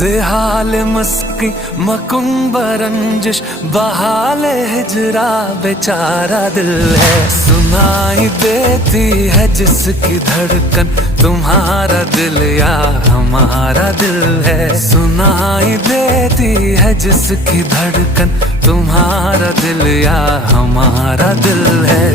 जेहाल मस्की मकुम्ब रंजिश बहाल हिजरा बेचारा दिल है। सुनाई देती है जिसकी धड़कन तुम्हारा दिल या हमारा दिल है। सुनाई देती है जिसकी धड़कन तुम्हारा दिल या हमारा दिल है।